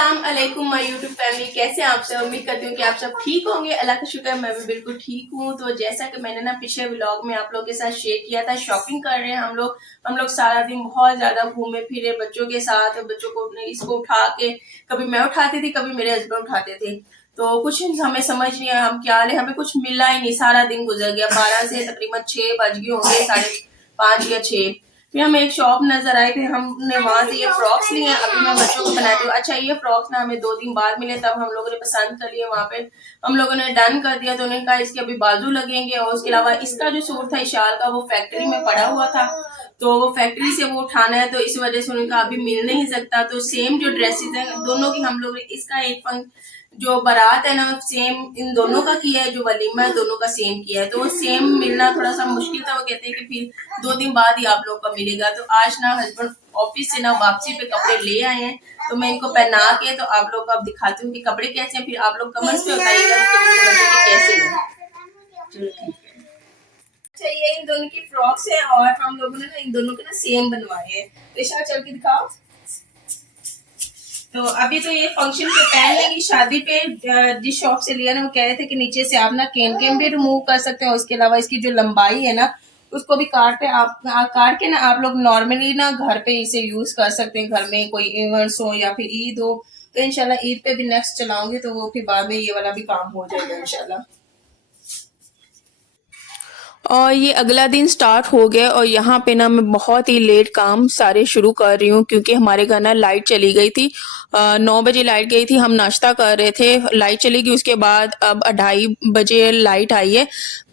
अस्सलाम अलैकुम my YouTube family, कैसे हैं आप सब। उम्मीद करती हूँ कि आप सब ठीक होंगे। अल्लाह का शुक्र है मैं भी बिल्कुल ठीक हूँ। तो जैसा कि मैंने ना पिछले व्लॉग में आप लोगों के साथ शेयर किया था, शॉपिंग कर रहे हैं हम लोग सारा दिन बहुत ज्यादा घूमे फिरे बच्चों के साथ। बच्चों को इसको उठा के कभी मैं उठाती थी, कभी मेरे हस्बैंड उठाते थे। तो कुछ हमें समझ नहीं आया हम क्या ले, हमें कुछ मिला ही नहीं। सारा दिन गुजर गया, 12 से तकरीबन 6 बज गए होंगे, 5:30 या 6। फिर हमें एक शॉप नजर आई, फिर हमने वहां से ये फ्रॉक्स लिए। अभी मैं बच्चों को बनाती हूँ। अच्छा, ये फ्रॉक्स ना हमें 2 दिन बाद मिले, तब हम लोगों ने पसंद कर लिए। वहां पे हम लोगों ने डन कर दिया। तो उन्होंने कहा इसके अभी बाजू लगेंगे, और उसके अलावा इसका जो सूट था शाल का, वो फैक्ट्री में पड़ा हुआ था, तो वो फैक्ट्री से वो उठाना है। तो इस वजह से उन्होंने कहा अभी मिल नहीं सकता। तो सेम जो ड्रेसेस है दोनों की, हम लोग इसका एक जो बारात है ना, सेम इन दोनों का किया है, जो वलीमा है दोनों का सेम किया है। तो वो सेम मिलना थोड़ा सा मुश्किल था। वो कहते हैं कि फिर 2 दिन बाद ही आप लोग का मिलेगा। तो आज ना हस्बैंड ऑफिस से ना वापसी पे कपड़े ले आए हैं, तो मैं इनको पहना के तो आप लोग को अब दिखाती हूँ कि कपड़े कैसे हैं। फिर आप लोग कमेंट्स पे बताइएगा कि कैसे हैं। चलो ठीक है। अच्छा, ये इन दोनों की फ्रॉक्स है, और हम लोगों ने ना इन दोनों के ना सेम बनवाए हैं। तो इशारा चल के दिखाओ। तो अभी तो ये फंक्शन पे पहन लेंगी, शादी पे। जिस शॉप से लिया ना, वो कह रहे थे कि नीचे से आप ना केन भी रिमूव कर सकते हैं। उसके अलावा इसकी जो लंबाई है ना, उसको भी काट के ना आप लोग नॉर्मली ना घर पे इसे यूज कर सकते हैं। घर में कोई इवेंट्स हो या फिर ईद हो, तो इंशाल्लाह ईद पे भी नेक्स्ट चलाऊंगी, तो वो फिर बाद में ये वाला भी काम हो जाएगा इंशाल्लाह। और ये अगला दिन स्टार्ट हो गया, और यहाँ पे ना मैं बहुत ही लेट काम सारे शुरू कर रही हूँ, क्योंकि हमारे घर ना लाइट चली गई थी। 9 बजे लाइट गई थी, हम नाश्ता कर रहे थे, लाइट चली गई। उसके बाद अब 2:30 बजे लाइट आई है।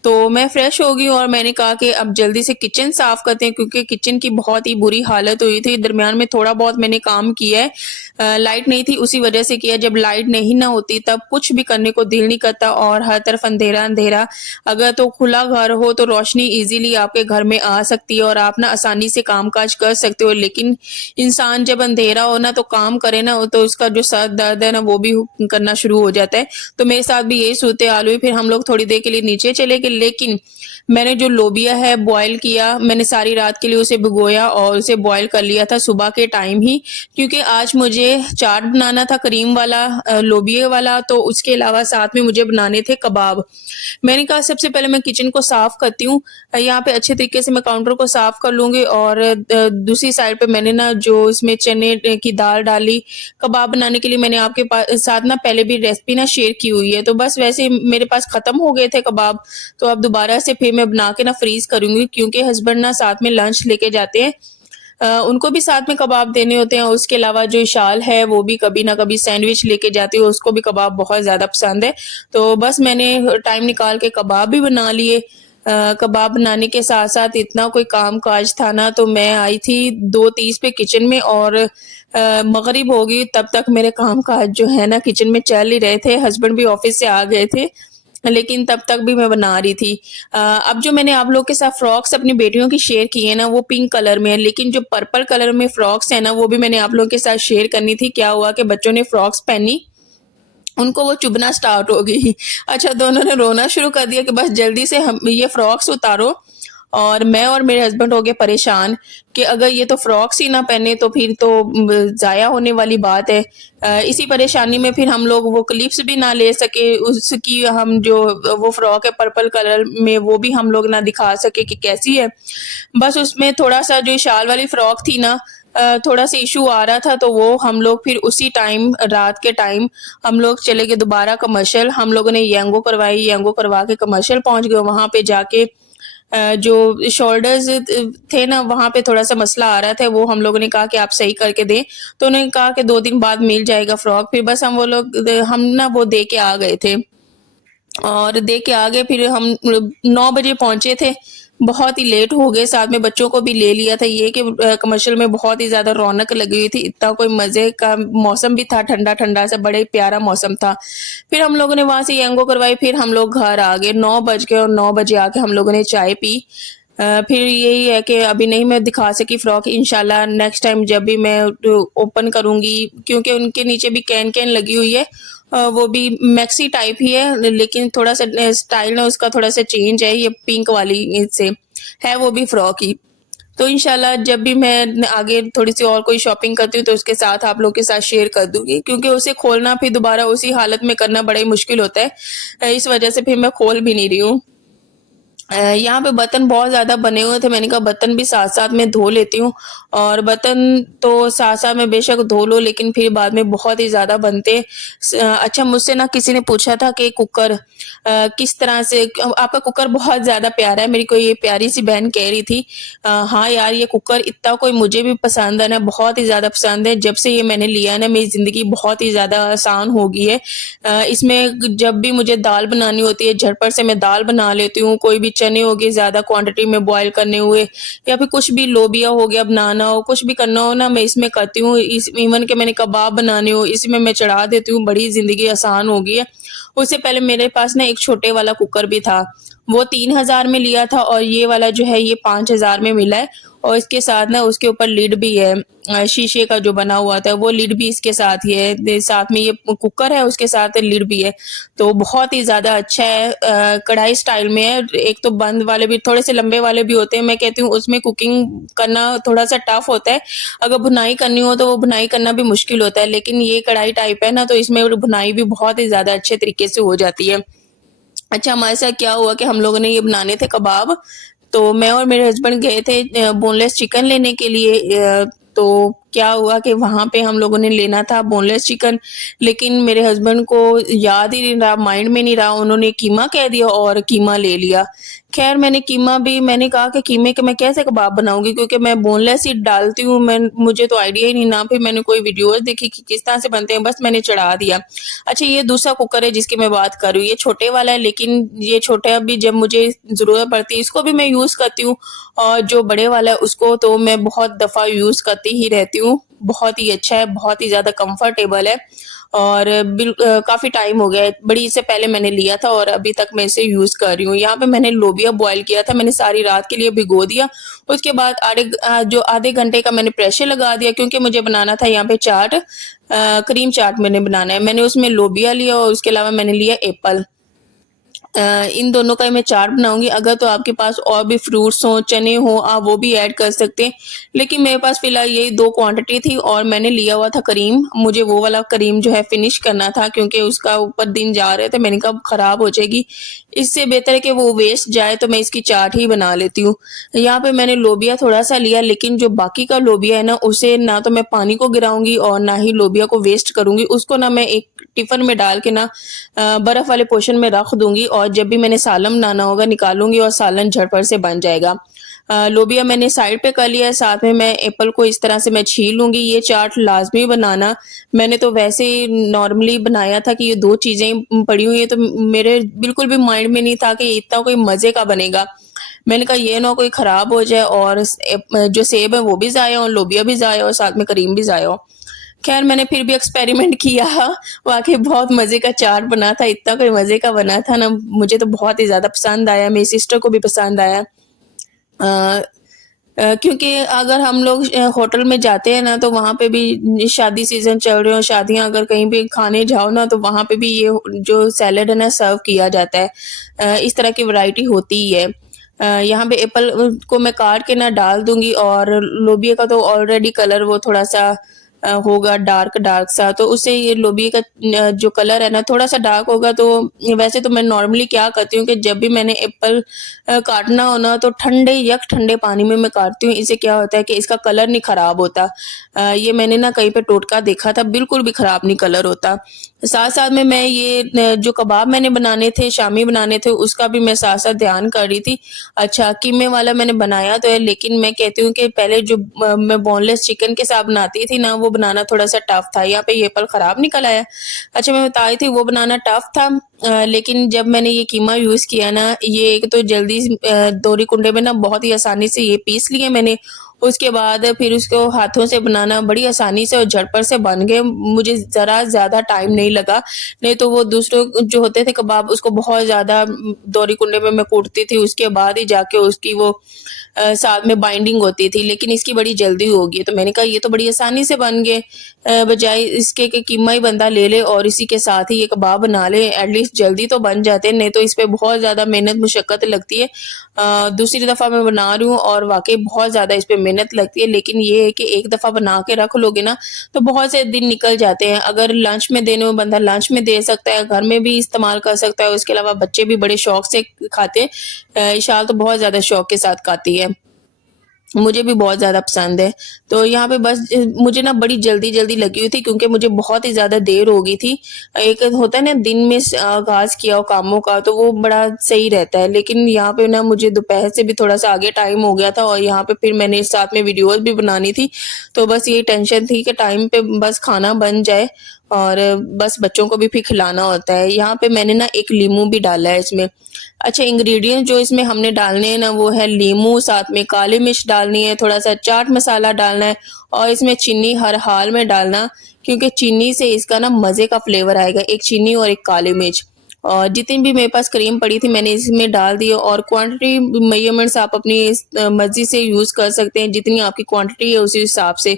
तो मैं फ्रेश हो गई और मैंने कहा कि अब जल्दी से किचन साफ करते हैं, क्योंकि किचन की बहुत ही बुरी हालत हुई थी। दरमियान में थोड़ा बहुत मैंने काम किया है, लाइट नहीं थी उसी वजह से किया। जब लाइट नहीं ना होती तब कुछ भी करने को दिल नहीं करता, और हर तरफ अंधेरा अंधेरा। अगर तो खुला घर हो तो रोशनी इजीली आपके घर में आ सकती है, और आप ना आसानी से काम काज कर सकते हो। लेकिन इंसान जब अंधेरा हो ना तो काम करे ना, तो उसका जो सर दर्द है ना वो भी करना शुरू हो जाता है। तो मेरे साथ भी यही सूरत हाल हुई। फिर हम लोग थोड़ी देर के लिए नीचे चले गए, लेकिन मैंने जो लोबिया है बॉयल किया, मैंने सारी रात के लिए उसे भिगोया और उसे बॉयल कर लिया था सुबह के टाइम ही, क्योंकि आज मुझे चाट बनाना था क्रीम वाला, लोबिया वाला। तो उसके अलावा साथ में मुझे बनाने थे कबाब। मैंने कहा सबसे पहले मैं किचन को साफ करती हूँ, यहाँ पे अच्छे तरीके से मैं काउंटर को साफ कर लूंगी। और दूसरी साइड पे मैंने ना जो इसमें चने की दाल डाली कबाब बनाने के लिए। मैंने आपके साथ ना पहले भी रेसिपी ना शेयर की हुई है, तो बस वैसे ही मेरे पास खत्म हो गए थे कबाब, तो अब दोबारा से फिर मैं बना के ना फ्रीज करूंगी, क्योंकि हस्बैंड ना साथ में लंच लेके जाते हैं। उनको भी साथ में कबाब देने होते हैं। उसके अलावा जो शाल है वो भी कभी ना कभी सैंडविच लेके जाती है, उसको भी कबाब बहुत ज़्यादा पसंद है। तो बस मैंने टाइम निकाल के कबाब भी बना लिए। कबाब बनाने के साथ साथ इतना कोई काम काज था ना, तो मैं आई थी 2:30 पे किचन में, और मगरिब हो गई तब तक मेरे काम काज जो है ना किचन में चल ही रहे थे। हस्बैंड भी ऑफिस से आ गए थे, लेकिन तब तक भी मैं बना रही थी। अब जो मैंने आप लोग के साथ फ्रॉक्स अपनी बेटियों की शेयर की है ना, वो पिंक कलर में है, लेकिन जो पर्पल कलर में फ्रॉक्स है ना, वो भी मैंने आप लोगों के साथ शेयर करनी थी। क्या हुआ कि बच्चों ने फ्रॉक्स पहनी, उनको वो चुभना स्टार्ट हो गई। अच्छा, दोनों ने रोना शुरू कर दिया कि बस जल्दी से हम ये फ्रॉक्स उतारो। और मैं और मेरे हस्बैंड हो गए परेशान कि अगर ये तो फ्रॉक्स ही ना पहने तो फिर तो ज़ाया होने वाली बात है। इसी परेशानी में फिर हम लोग वो क्लिप्स भी ना ले सके उसकी, हम जो वो फ्रॉक है पर्पल कलर में वो भी हम लोग ना दिखा सके कि कैसी है। बस उसमें थोड़ा सा जो शाल वाली फ्रॉक थी ना, थोड़ा सा इशू आ रहा था, तो वो हम लोग फिर उसी टाइम रात के टाइम हम लोग चले गए दोबारा कमर्शियल। हम लोगों ने येंगो करवाई, येंगो करवा के कमर्शियल पहुंच गए। वहां पे जाके जो शोल्डर्स थे ना, वहां पे थोड़ा सा मसला आ रहा था, वो हम लोगों ने कहा कि आप सही करके दें। तो उन्होंने कहा कि 2 दिन बाद मिल जाएगा फ्रॉक। फिर बस हम ना वो दे के आ गए थे, और दे के आ गए। फिर हम 9 बजे पहुंचे थे, बहुत ही लेट हो गए। साथ में बच्चों को भी ले लिया था। ये कि कमर्शियल में बहुत ही ज्यादा रौनक लगी हुई थी, इतना कोई मजे का मौसम भी था, ठंडा ठंडा सा बड़े प्यारा मौसम था। फिर हम लोगों ने वहां से यंगो करवाई, फिर हम लोग घर आ गए। 9 बज गए, और 9 बजे आके हम लोगों ने चाय पी। फिर यही है कि अभी नहीं मैं दिखा सकी फ्रॉक, इंशाल्लाह नेक्स्ट टाइम जब भी मैं ओपन करूंगी, क्योंकि उनके नीचे भी कैन कैन लगी हुई है। वो भी मैक्सी टाइप ही है, लेकिन थोड़ा सा स्टाइल ना उसका थोड़ा सा चेंज है, ये पिंक वाली से है, वो भी फ्रॉक ही। तो इंशाल्लाह जब भी मैं आगे थोड़ी-सी और कोई शॉपिंग करती हूँ तो उसके साथ आप लोगों के साथ शेयर कर दूँगी, क्योंकि उसे खोलना फिर दोबारा उसी हालत में करना बड़ा ही मुश्किल होता है। इस वजह से फिर मैं खोल भी नहीं रही हूँ। यहाँ पे बर्तन बहुत ज़्यादा बने हुए थे, मैंने कहा बर्तन भी साथ-साथ में धो लेती हूँ, और बर्तन तो साथ-साथ में बेशक धो लो लेकिन फिर बाद में बहुत ही ज़्यादा बनते। अच्छा, मुझसे ना किसी ने पूछा था कि कुकर किस तरह से आपका कुकर बहुत ज़्यादा प्यारा है, मेरी कोई ये प्यारी-सी बहन कह रही थी। हाँ यार, ये कुकर इतना कोई मुझे भी पसंद है ना, बहुत ही ज़्यादा पसंद है। जब से ये मैंने लिया है ना, मेरी ज़िंदगी बहुत ही ज़्यादा आसान हो गई है। इसमें जब भी मुझे दाल बनानी होती है, झटपट से मैं दाल बना लेती हूँ। कोई भी चने हो गए ज़्यादा क्वांटिटी में बॉयल करने हुए, या फिर कुछ भी लोबिया हो गया बनाना हो, कुछ भी करना हो ना, मैं इसमें करती हूँ। इस इवन के मैंने कबाब बनाने हो, इसमें मैं चढ़ा देती हूँ, बड़ी ज़िंदगी आसान हो गई है। उससे पहले मेरे पास ना एक छोटे वाला कुकर भी था, वो 3000 में लिया था, और ये वाला जो है ये 5000 में मिला है, और इसके साथ ना उसके ऊपर लिड भी है। शीशे का जो बना हुआ था वो लिड भी इसके साथ ही है। साथ में ये कुकर है, उसके साथ लिड भी है, तो बहुत ही ज़्यादा अच्छा है। कढ़ाई स्टाइल में है। एक तो बंद वाले भी थोड़े से लंबे वाले भी होते हैं, मैं कहती हूँ उसमें कुकिंग करना थोड़ा-सा टफ होता है। अगर भुनाई करनी हो तो वो भुनाई करना भी मुश्किल होता है, लेकिन ये कढ़ाई टाइप है ना, तो इसमें भुनाई भी बहुत ही ज़्यादा अच्छे तरीके से हो जाती है। अच्छा, हमारे साथ क्या हुआ कि हम लोगों ने ये बनाने थे कबाब, तो मैं और मेरे हस्बैंड गए थे बोनलेस चिकन लेने के लिए। तो क्या हुआ कि वहाँ पे हम लोगों ने लेना था बोनलेस चिकन, लेकिन मेरे हस्बैंड को याद ही नहीं रहा, माइंड में नहीं रहा, उन्होंने कीमा कह दिया और कीमा ले लिया। ख़ैर, मैंने कहा कि कीमे के मैं कैसे कबाब बनाऊँगी, क्योंकि मैं बोनलेस ही डालती हूँ, मुझे तो आइडिया ही नहीं, ना फिर मैंने कोई वीडियोज़ देखी कि किस तरह से बनते हैं, बस मैंने चढ़ा दिया। अच्छा, ये दूसरा कुकर है जिसकी मैं बात कर रही हूँ, ये छोटे वाला है, लेकिन ये छोटा भी जब मुझे ज़रूरत पड़ती है इसको भी मैं यूज़ करती हूँ, और जो बड़े वाला है उसको तो मैं बहुत दफ़ा यूज़ करती ही रहती हूँ। बहुत ही अच्छा है, बहुत ही ज़्यादा कंफर्टेबल है, और काफ़ी टाइम हो गया है, बड़ी इससे पहले मैंने लिया था और अभी तक मैं इसे यूज़ कर रही हूँ। यहाँ पे मैंने लोबिया बॉयल किया था, मैंने सारी रात के लिए भिगो दिया। उसके बाद जो आधे घंटे का मैंने प्रेशर लगा दिया, क्योंकि मुझे बनाना था यहाँ पे चाट, क्रीम चाट मैंने बनाना है। मैंने उसमें लोबिया लिया और उसके अलावा मैंने लिया एप्पल। इन दोनों का मैं चाट बनाऊँगी। अगर तो आपके पास और भी फ्रूट्स हों, चने हों, आप वो भी ऐड कर सकते हैं। लेकिन मेरे पास फ़िलहाल यही 2 क्वांटिटी थी, और मैंने लिया हुआ था करीम। मुझे वो वाला करीम जो है फ़िनिश करना था, क्योंकि उसका ऊपर दिन जा रहे थे। मैंने कहा खराब हो जाएगी, इससे बेहतर है कि वो वेस्ट जाए, तो मैं इसकी चाट ही बना लेती हूँ। यहाँ पे मैंने लोबिया थोड़ा-सा लिया, लेकिन जो बाकी का लोबिया है ना, उसे ना तो मैं पानी को गिराऊँगी और ना ही लोबिया को वेस्ट करूँगी। उसको ना मैं एक टिफ़िन में डाल के ना बर्फ़ वाले पोर्शन में रख दूँगी, और जब भी मैंने सालन बनाना होगा निकालूँगी और सालन झटपट से बन जाएगा। लोबिया मैंने साइड पे कर लिया है, साथ में मैं एप्पल को इस तरह से मैं छील लूँगी। ये चाट लाज़मी बनाना। मैंने तो वैसे ही नॉर्मली बनाया था कि ये 2 चीज़ें पड़ी हुई हैं, तो मेरे बिल्कुल भी माइंड में नहीं था कि इतना कोई मज़े का बनेगा। मैंने कहा ये ना कोई ख़राब हो जाए, और जो सेब है वो भी ज़ाया हो, लोबिया भी ज़ाया हो, साथ में करीम भी ज़ाया हो। ख़ैर, मैंने फिर भी एक्सपेरिमेंट किया, वाक़ई बहुत मज़े का चाट बना था, इतना कोई मज़े का बना था ना, मुझे तो बहुत ही ज़्यादा पसंद आया, मेरी सिस्टर को भी पसंद आया। अ क्योंकि अगर हम लोग होटल में जाते हैं ना, तो वहाँ पे भी शादी सीज़न चल रहे हो, शादियाँ अगर कहीं भी खाने जाओ ना, तो वहाँ पे भी ये जो सैलेड है ना सर्व किया जाता है। इस तरह की वैरायटी होती ही है। यहाँ पे एप्पल को मैं काट के ना डाल दूँगी, और लोबिया का तो ऑलरेडी कलर वो थोड़ा-सा होगा डार्क डार्क सा, तो उससे ये लोबिया का जो कलर है ना थोड़ा-सा डार्क होगा। तो वैसे तो मैं नॉर्मली क्या करती हूँ कि जब भी मैंने एप्पल काटना हो ना, तो ठंडे पानी में मैं काटती हूँ। इससे क्या होता है कि इसका कलर नहीं खराब होता। ये मैंने ना कहीं पे टोटका देखा था, बिल्कुल भी खराब नहीं कलर होता। साथ-साथ में मैं ये जो कबाब मैंने बनाने थे, शामी बनाने थे, उसका भी मैं साथ-साथ ध्यान कर रही थी। अच्छा, कीमे वाला मैंने बनाया तो है, लेकिन मैं कहती हूँ कि पहले जो मैं बोनलेस चिकन के साथ बनाती थी ना, वो बनाना थोड़ा-सा टफ था। यहाँ पे ये पल खराब निकल आया। अच्छा, मैं बता रही थी वो बनाना टफ था, लेकिन जब मैंने ये कीमा यूज़ किया ना, ये एक तो जल्दी दोहरी कुंडे में ना बहुत ही आसानी से ये पीस लिए मैंने, उसके बाद फिर उसको हाथों से बनाना बड़ी आसानी से और झटपट से बन गए। मुझे ज़रा ज़्यादा टाइम नहीं लगा, नहीं तो वो दूसरे जो होते थे कबाब उसको बहुत ज़्यादा दोरी कुंडे में मैं कूटती थी, उसके बाद ही जाके उसकी वो साथ में बाइंडिंग होती थी, लेकिन इसकी बड़ी जल्दी होगी। तो मैंने कहा ये तो बड़ी आसानी से बन गए, बजाय इसके कि कीमा ही बंदा ले ले और इसी के साथ ही ये कबाब बना ले, एटलीस्ट जल्दी तो बन जाते हैं, नहीं तो इस पे बहुत ज़्यादा मेहनत मुशक्कत लगती है। दूसरी दफ़ा मैं बना रही हूँ और वाक़ई बहुत ज़्यादा इस पे मेहनत लगती है, लेकिन ये है कि एक दफ़ा बना के रख लोगे ना, तो बहुत से दिन निकल जाते हैं। अगर लंच में देने हो बंदा लंच में दे सकता है, घर में भी इस्तेमाल कर सकता है, उसके अलावा बच्चे भी बड़े शौक से खाते हैं। इशाल तो बहुत ज़्यादा शौक के साथ खाती है। मुझे भी बहुत ज़्यादा पसंद है। तो यहाँ पे बस मुझे ना बड़ी जल्दी-जल्दी लगी हुई थी क्योंकि मुझे बहुत ही ज़्यादा देर हो गई थी। एक होता है ना दिन में आगाज़ किया हो कामों का तो वो बड़ा सही रहता है। लेकिन यहाँ पे ना मुझे दोपहर से भी थोड़ा-सा आगे टाइम हो गया था और यहाँ पे फिर मैंने साथ में वीडियोज़ भी बनानी थी। तो बस यही टेंशन थी कि टाइम पे बस खाना बन जाए और बस बच्चों को भी फिर खिलाना होता है। यहाँ पे मैंने ना एक लीमू भी डाला है इसमें। अच्छा इंग्रेडिएंट जो इसमें हमने डालने हैं ना वो है लीमू, साथ में काली मिर्च डालनी है, थोड़ा-सा चाट मसाला डालना है और इसमें चीनी हर हाल में डालना क्योंकि चीनी से इसका ना मज़े का फ्लेवर आएगा। एक चीनी और एक काली मिर्च और जितनी भी मेरे पास क्रीम पड़ी थी मैंने इसमें डाल दी और क्वांटिटी मेजरमेंट्स आप अपनी मर्ज़ी से यूज़ कर सकते हैं, जितनी आपकी क्वांटिटी है उसी हिसाब से।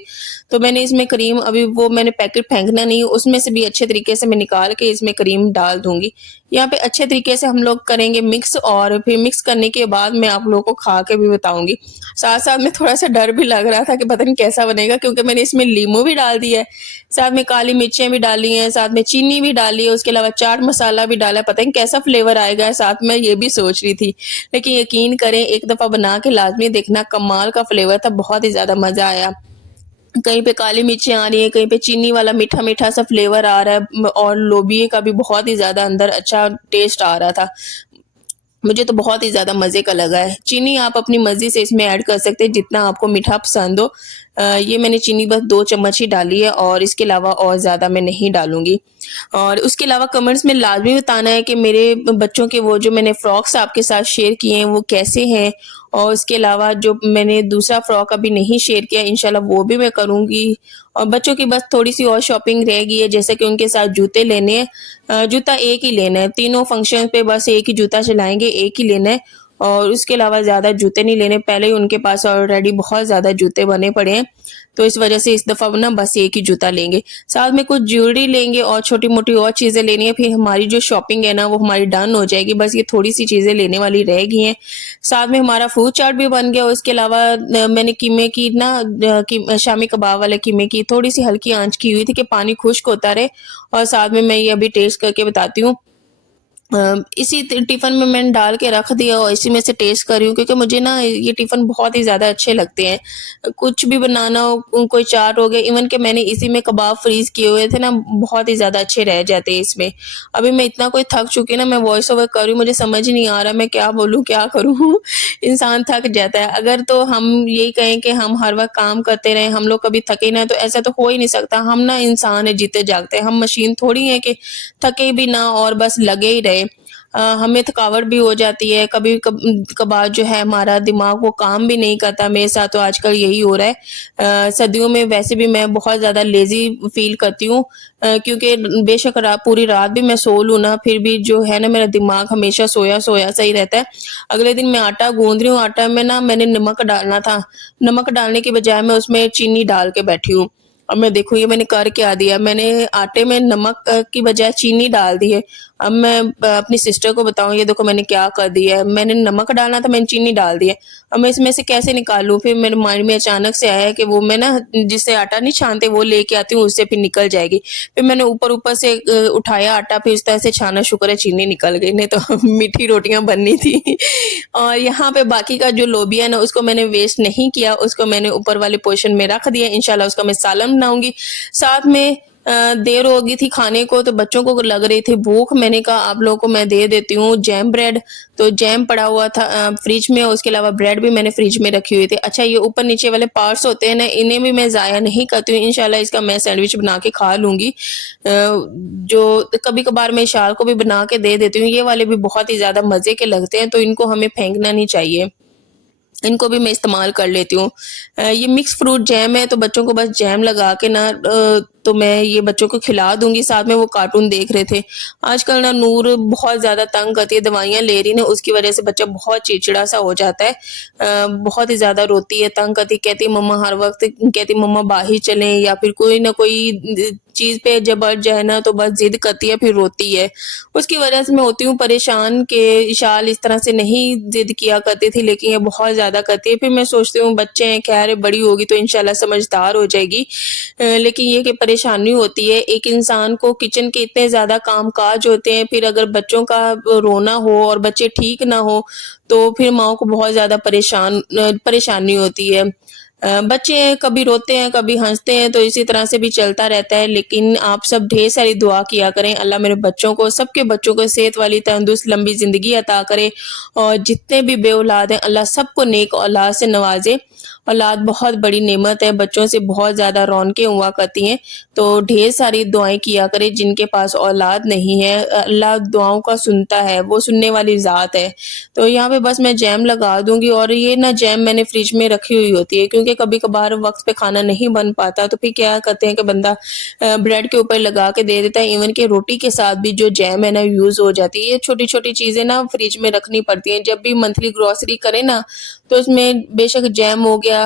तो मैंने इसमें क्रीम अभी वो मैंने पैकेट फेंकना नहीं, उसमें से भी अच्छे तरीके से मैं निकाल के इसमें क्रीम डाल दूँगी। यहाँ पे अच्छे तरीके से हम लोग करेंगे मिक्स और फिर मिक्स करने के बाद मैं आप लोगों को खा के भी बताऊँगी। साथ-साथ में थोड़ा-सा डर भी लग रहा था कि पता नहीं कैसा बनेगा क्योंकि मैंने इसमें लीमू भी डाल दिया है, साथ में काली मिर्चें भी डाली हैं, साथ में चीनी भी डाली है, उसके अलावा चाट मसाला भी डाला है, पता नहीं कैसा फ्लेवर आएगा साथ में ये भी सोच रही थी। लेकिन यकीन करें एक दफ़ा बना के लाज़मी देखना कमाल का फ्लेवर था, बहुत ही ज़्यादा मज़ा आया। कहीं पे काली मिर्चें आ रही हैं, कहीं पे चीनी वाला मीठा-मीठा सा फ्लेवर आ रहा है और लोबिये का भी बहुत ही ज़्यादा अंदर अच्छा टेस्ट आ रहा था। मुझे तो बहुत ही ज़्यादा मज़े का लगा है। चीनी आप अपनी मर्ज़ी से इसमें ऐड कर सकते हैं जितना आपको मीठा पसंद हो। ये मैंने चीनी बस 2 चम्मच ही डाली है और इसके अलावा और ज़्यादा मैं नहीं डालूँगी। और उसके अलावा कमेंट्स में लाज़मी बताना है कि मेरे बच्चों के वो जो मैंने फ्रॉक्स आपके साथ शेयर किए हैं वो कैसे हैं? और उसके अलावा जो मैंने दूसरा फ्रॉक अभी नहीं शेयर किया इंशाल्लाह वो भी मैं करूँगी। और बच्चों की बस थोड़ी-सी और शॉपिंग रह गई है जैसे कि उनके साथ जूते लेने हैं। जूता एक ही लेना है, तीनों फंक्शन पे बस एक ही जूता चलाएँगे, एक ही लेना है और उसके अलावा ज़्यादा जूते नहीं लेने। पहले ही उनके पास ऑलरेडी बहुत ज़्यादा जूते बने पड़े हैं, तो इस वजह से इस दफ़ा ना बस एक ही जूता लेंगे। साथ में कुछ ज्वेलरी लेंगे और छोटी-मोटी और चीज़ें लेनी है, फिर हमारी जो शॉपिंग है ना वो हमारी डन हो जाएगी। बस ये थोड़ी-सी चीज़ें लेने वाली रह गई हैं। साथ में हमारा फ्रूट चाट भी बन गया और उसके अलावा मैंने कीमे की ना शामी कबाब वाले कीमे की थोड़ी-सी हल्की आँच की हुई थी कि पानी खुश्क होता रहे और साथ में मैं ये अभी टेस्ट करके बताती हूँ। इसी टिफ़िन में मैंने डाल के रख दिया और इसी में से टेस्ट कर रही हूँ क्योंकि मुझे ना ये टिफ़िन बहुत ही ज़्यादा अच्छे लगते हैं। कुछ भी बनाना हो कोई चाट हो गया इवन कि मैंने इसी में कबाब फ्रीज़ किए हुए थे ना बहुत ही ज़्यादा अच्छे रह जाते हैं इसमें। अभी मैं इतना कोई थक चुकी ना मैं वॉइस ओवर कर रही हूँ मुझे समझ नहीं आ रहा मैं क्या बोलूँ, क्या करूँ? इंसान थक जाता है। अगर तो हम यही कहें कि हम हर वक़्त काम करते रहें, हम लोग कभी थके ना तो ऐसा तो हो ही नहीं सकता। हम ना इंसान हैं जीते जागते, हम मशीन थोड़ी हैं कि थके भी ना और बस लगे ही रहे। हमें थकावट भी हो जाती है, कभी कभार जो है हमारा दिमाग वो काम भी नहीं करता, मेरे साथ तो आजकल यही हो रहा है। सर्दियों में वैसे भी मैं बहुत ज़्यादा लेज़ी फ़ील करती हूँ क्योंकि बेशक पूरी रात भी मैं सो लूँ ना, फिर भी जो है ना मेरा दिमाग हमेशा सोया-सोया सा ही रहता है। अगले दिन मैं आटा गूँध रही हूँ, आटा में ना मैंने नमक डालना था, नमक डालने की बजाय मैं उसमें चीनी डाल के बैठी हूँ। अब मैं देखूँ ये मैंने कर क्या दिया, मैंने आटे में नमक की बजाय चीनी डाल दी है। अब मैं अपनी सिस्टर को बताऊँ ये देखो मैंने क्या कर दिया है, मैंने नमक डालना था मैंने चीनी डाल दी है। अब मैं इसमें से कैसे निकालूँ? फिर मेरे माइंड में अचानक से आया कि वो मैं ना जिससे आटा नहीं छानते वो लेके आती हूँ उससे फिर निकल जाएगी। फिर मैंने ऊपर-ऊपर से उठाया आटा फिर इस तरह से छाना, शुक्र है चीनी निकल गई, नहीं तो मीठी रोटियाँ बननी थी। और यहाँ पे बाकी का जो लोबिया है ना उसको मैंने वेस्ट नहीं किया, उसको मैंने ऊपर वाले पोर्शन में रख दिया, इंशाल्लाह उसका मैं सालन बनाऊँगी। साथ में देर हो गई थी खाने को तो बच्चों को लग रही थी भूख, मैंने कहा आप लोगों को मैं दे देती हूँ जैम ब्रेड, तो जैम पड़ा हुआ था फ्रिज में और उसके अलावा ब्रेड भी मैंने फ्रिज में रखी हुई थी। अच्छा ये ऊपर-नीचे वाले पार्ट्स होते हैं ना, इन्हें भी मैं ज़ाया नहीं करती हूँ, इंशाल्लाह इसका मैं सैंडविच बना के खा लूँगी। जो कभी-कभार मैं इशार को भी बना के दे देती हूँ, ये वाले भी बहुत ही ज़्यादा मज़े के लगते हैं, तो इनको हमें फेंकना नहीं चाहिए। इनको भी मैं इस्तेमाल कर लेती हूँ। ये मिक्स फ्रूट जैम है, तो बच्चों को बस जैम लगा के ना तो मैं ये बच्चों को खिला दूँगी, साथ में वो कार्टून देख रहे थे। आजकल ना नूर बहुत ज़्यादा तंग करती है, दवाइयाँ ले रही ना, उसकी वज़ह से बच्चा बहुत चिड़चिड़ा-सा हो जाता है। बहुत ही ज़्यादा रोती है, तंग करती, कहती है मम्मा हर वक़्त, कहती है मम्मा बाहर चलें, या फिर कोई ना कोई चीज़ पे जब अड़ जाए ना तो बस ज़िद करती है, फिर रोती है। उसकी वजह से मैं होती हूँ परेशान कि विशाल इस तरह से नहीं ज़िद किया करती थी, लेकिन ये बहुत ज़्यादा करती है। फिर मैं सोचती हूँ बच्चे हैं, खैर बड़ी होगी तो इंशाल्लाह समझदार हो जाएगी। लेकिन ये कि परेशानी होती है, एक इंसान को किचन के इतने ज़्यादा काम-काज होते हैं, फिर अगर बच्चों का रोना हो और बच्चे ठीक ना हो, तो फिर माँ को बहुत ज़्यादा परेशानी होती है। बच्चे कभी रोते हैं, कभी हँसते हैं, तो इसी तरह से भी चलता रहता है। लेकिन आप सब ढेर सारी दुआ किया करें, अल्लाह मेरे बच्चों को, सबके बच्चों को सेहत वाली तंदुरुस्त लंबी ज़िंदगी अता करे, और जितने भी बेऔलाद हैं, अल्लाह सबको नेक औलाद से नवाज़े। औलाद बहुत बड़ी नेमत है, बच्चों से बहुत ज़्यादा रौनकें हुआ करती हैं, तो ढेर सारी दुआएँ किया करें जिनके पास औलाद नहीं है। अल्लाह दुआओं का सुनता है, वो सुनने वाली ज़ात है। तो यहाँ पे बस मैं जैम लगा दूँगी, और ये ना जैम मैंने फ्रिज में रखी हुई होती है, क्योंकि कभी-कभार वक़्त पे खाना नहीं बन पाता, तो फिर क्या करते हैं कि बंदा ब्रेड के ऊपर लगा के दे देता है। इवन कि रोटी के साथ भी जो जैम है ना यूज़ हो जाती है। ये छोटी-छोटी चीज़ें ना फ्रिज में रखनी पड़ती हैं। जब भी मंथली ग्रोसरी करें ना, तो इसमें बेशक जैम हो गया,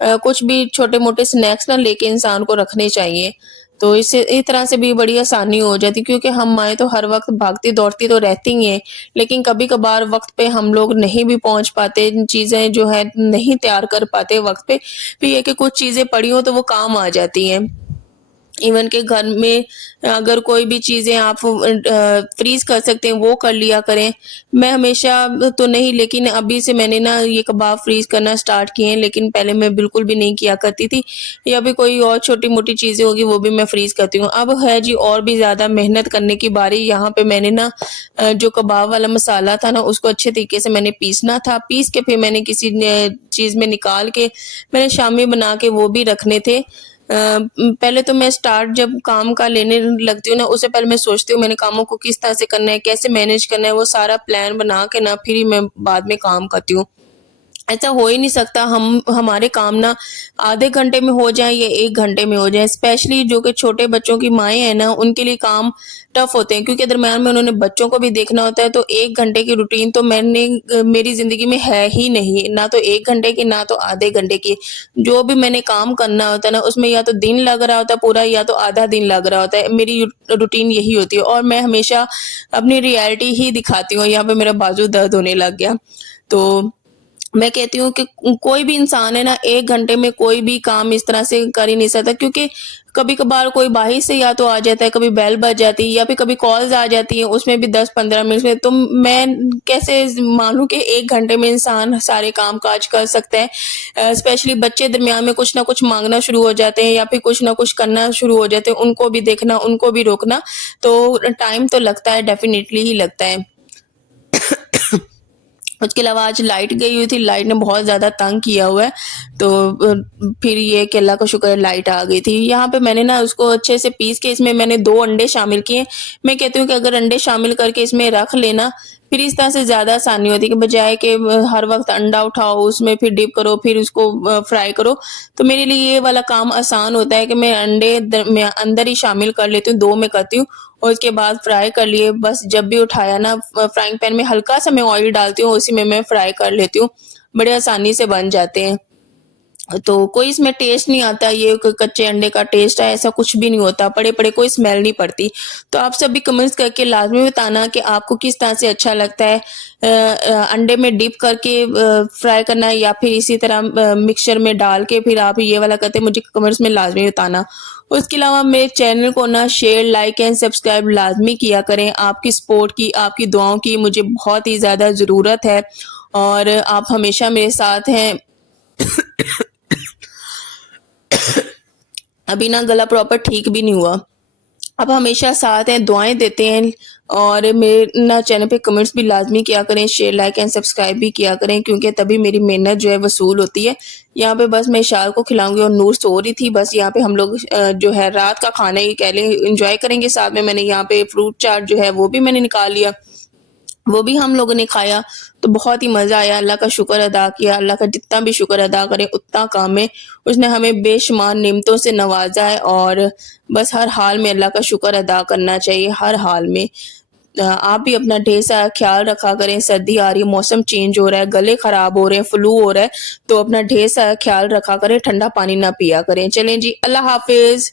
कुछ भी छोटे-मोटे स्नैक्स ना लेके इंसान को रखने चाहिए। तो इससे इस तरह से भी बड़ी आसानी हो जाती है, क्योंकि हम माएँ तो हर वक़्त भागती-दौड़ती तो रहती ही हैं, लेकिन कभी-कभार वक़्त पे हम लोग नहीं भी पहुँच पाते, चीज़ें जो है नहीं तैयार कर पाते वक़्त पे, फिर ये कि कुछ चीज़ें पड़ी हों तो वो काम आ जाती हैं। इवन के घर में अगर कोई भी चीज़ें आप फ्रीज़ कर सकते हैं, वो कर लिया करें। मैं हमेशा तो नहीं, लेकिन अभी से मैंने ना ये कबाब फ्रीज़ करना स्टार्ट किए हैं, लेकिन पहले मैं बिल्कुल भी नहीं किया करती थी, या फिर कोई और छोटी-मोटी चीज़ें होगी वो भी मैं फ्रीज़ करती हूँ। अब है जी और भी ज़्यादा मेहनत करने की बारी। यहाँ पे मैंने ना जो कबाब वाला मसाला था ना, उसको अच्छे तरीके से मैंने पीसना था। पीस के फिर मैंने किसी ने चीज़ में निकाल के मैंने शामी बना के वो भी रखने थे। पहले तो मैं स्टार्ट जब काम का लेने लगती हूँ ना, उससे पहले मैं सोचती हूँ मैंने कामों को किस तरह से करना है, कैसे मैनेज करना है, वो सारा प्लान बना के ना फिर ही मैं बाद में काम करती हूँ। ऐसा हो ही नहीं सकता हम हमारे काम ना आधे घंटे में हो जाएँ या 1 घंटे में हो जाएँ। स्पेशली जो कि छोटे बच्चों की माएँ हैं ना, उनके लिए काम टफ़ होते हैं, क्योंकि दरमियान में उन्होंने बच्चों को भी देखना होता है, तो 1 घंटे की रूटीन तो मेरी ज़िंदगी में है ही नहीं, ना तो 1 घंटे की, ना तो आधे घंटे की। जो भी मैंने काम करना होता है ना, उसमें या तो दिन लग रहा होता है पूरा, या तो आधा दिन लग रहा होता है। मेरी रूटीन यही होती है, और मैं हमेशा अपनी रियलिटी ही दिखाती हूँ। यहाँ पे मेरा बाजू दर्द होने लग गया। तो मैं कहती हूँ कि कोई भी इंसान है ना, 1 घंटे में कोई भी काम इस तरह से कर ही नहीं सकता, क्योंकि कभी-कभार कोई बाहर से या तो आ जाता है, कभी बेल बज जाती है, या फिर कभी कॉल्स आ जाती हैं, उसमें भी 10-15 मिनट में, तो मैं कैसे मानूँ कि 1 घंटे में इंसान सारे काम-काज कर सकता है। स्पेशली बच्चे दरमियान में कुछ ना कुछ माँगना शुरू हो जाते हैं, या फिर कुछ ना कुछ करना शुरू हो जाते हैं, उनको भी देखना, उनको भी रोकना, तो टाइम तो लगता है, डेफ़िनिटली ही लगता है। उसके अलावा आज लाइट गई हुई थी, लाइट ने बहुत ज़्यादा तंग किया हुआ है, तो फिर ये कि अल्लाह का शुक्र है लाइट आ गई थी। यहाँ पे मैंने ना उसको अच्छे से पीस के इसमें मैंने 2 अंडे शामिल किए। मैं कहती हूँ कि अगर अंडे शामिल करके इसमें रख लेना, फिर इस तरह से ज़्यादा आसानी होती है, कि बजाय कि हर वक़्त अंडा उठाओ, उसमें फिर डिप करो, फिर उसको फ्राई करो। तो मेरे लिए ये वाला काम आसान होता है कि मैं अंडे मैं अंदर ही शामिल कर लेती हूँ, 2 में करती हूँ, और उसके बाद फ्राई कर लिए। बस जब भी उठाया ना, फ्राइंग पैन में हल्का-सा मैं ऑयल डालती हूँ, उसी में मैं फ्राई कर लेती हूँ। बड़े आसानी से बन जाते हैं। तो कोई इसमें टेस्ट नहीं आता, ये कच्चे अंडे का टेस्ट है, ऐसा कुछ भी नहीं होता, पड़े-पड़े कोई स्मेल नहीं पड़ती। तो आप सब भी कमेंट्स करके लाज़मी बताना कि आपको किस तरह से अच्छा लगता है, अंडे में डिप करके फ्राई करना, या फिर इसी तरह मिक्सचर में डाल के फिर आप ये वाला करते हैं, मुझे कमेंट्स में लाज़मी बताना। उसके अलावा मेरे चैनल को ना शेयर, लाइक एंड सब्सक्राइब लाज़मी किया करें। आपकी सपोर्ट की, आपकी दुआओं की मुझे बहुत ही ज़्यादा ज़रूरत है, और आप हमेशा मेरे साथ हैं। अभी ना गला प्रॉपर ठीक भी नहीं हुआ। आप हमेशा साथ हैं, दुआएँ देते हैं, और मेरे ना चैनल पे कमेंट्स भी लाज़मी किया करें, शेयर, लाइक एंड सब्सक्राइब भी किया करें, क्योंकि तभी मेरी मेहनत जो है वसूल होती है। यहाँ पे बस मैं इशार को खिलाऊँगी, और नूर सो रही थी, बस यहाँ पे हम लोग जो है रात का खाना ही कह लें एन्जॉय करेंगे साथ में। मैंने यहाँ पे फ्रूट चाट जो है वो भी मैंने निकाल लिया। वो भी हम लोगों ने खाया, तो बहुत ही मज़ा आया, अल्लाह का शुक्र अदा किया, अल्लाह का जितना भी शुक्र अदा करें उतना कम है। उसने हमें बेशुमार नेमतों से नवाज़ा है और बस हर हाल में अल्लाह का शुक्र अदा करना चाहिए, हर हाल में। आप भी अपना ढेर सारा ख़्याल रखा करें, सर्दी आ रही है, मौसम चेंज हो रहा है, गले ख़राब हो रहे हैं, फ्लू हो रहा है, तो अपना ढेर सारा ख़्याल रखा करें, ठंडा पानी ना पिया करें। चलें जी, अल्लाह हाफ़िज़।